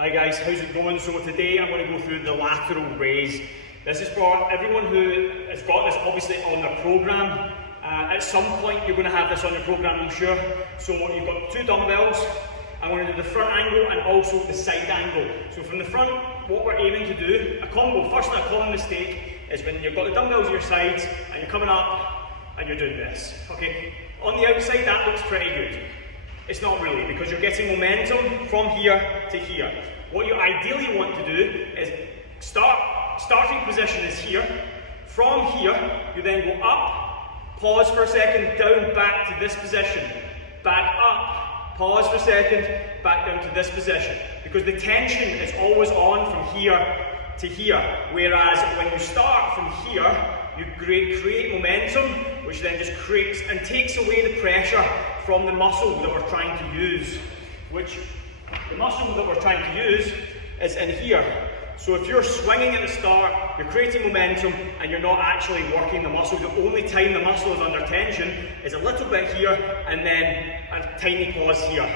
Hi guys, how's it going? So today I'm going to go through the lateral raise. This is for everyone who has got this obviously on their programme. At some point you're going to have this on your programme, I'm sure. So you've got two dumbbells. I'm going to do the front angle and also the side angle. So from the front, what we're aiming to do, a common mistake is when you've got the dumbbells at your sides and you're coming up and you're doing this. Okay, on the outside that looks pretty good. It's not really, because you're getting momentum from here to here. What you ideally want to do is starting position is here. From here, you then go up, pause for a second, down, back to this position. Back up, pause for a second, back down to this position. Because the tension is always on from here to here. Whereas when you start from here, you create momentum, which then just creates and takes away the pressure from the muscle that we're trying to use. Which the muscle that we're trying to use is in here. So if you're swinging at the start, you're creating momentum and you're not actually working the muscle. The only time the muscle is under tension is a little bit here and then a tiny pause here.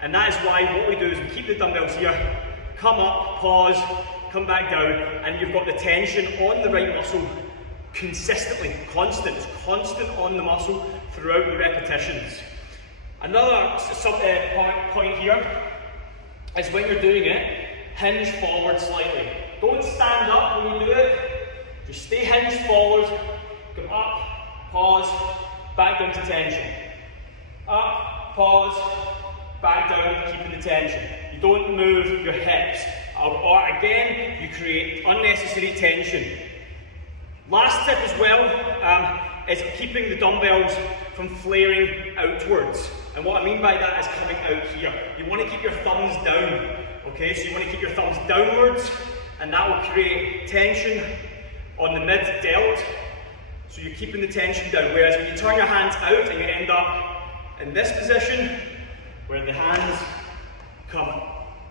And that is why what we do is we keep the dumbbells here, come up, pause, come back down, and you've got the tension on the right muscle consistently, constant on the muscle throughout the repetitions. Another point here is when you're doing it, hinge forward slightly. Don't stand up when you do it, just stay hinged forward, come up, pause, back down to tension. Up, pause, back down, keeping the tension. You don't move your hips, or again, you create unnecessary tension. Last tip as well is keeping the dumbbells from flaring outwards. And what I mean by that is coming out here. You want to keep your thumbs down, okay? So you want to keep your thumbs downwards, and that will create tension on the mid-delt. So you're keeping the tension down. Whereas when you turn your hands out and you end up in this position, where the hands come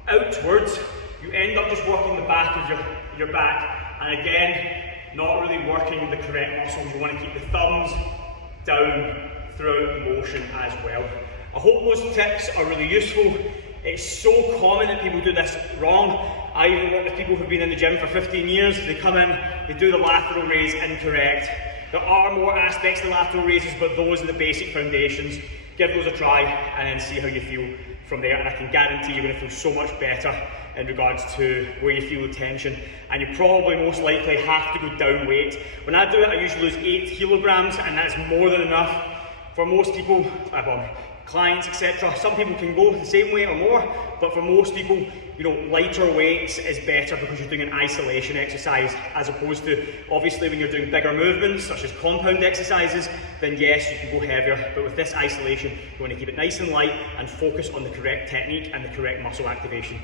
outwards, you end up just working the back of your back. And again, not really working the correct muscles. You want to keep the thumbs down throughout the motion as well. I hope those tips are really useful. It's so common that people do this wrong. I even work with people who've been in the gym for 15 years. They come in, they do the lateral raise incorrect. There are more aspects to lateral raises, but those are the basic foundations. Give those a try and then see how you feel from there. And I can guarantee you're going to feel so much better in regards to where you feel the tension. And you probably most likely have to go down weight. When I do it, I usually lose 8 kilograms, and that's more than enough for most people, clients, etc. Some people can go the same weight or more, but for most people, lighter weights is better because you're doing an isolation exercise, as opposed to, obviously, when you're doing bigger movements, such as compound exercises, then yes, you can go heavier. But with this isolation, you want to keep it nice and light and focus on the correct technique and the correct muscle activation.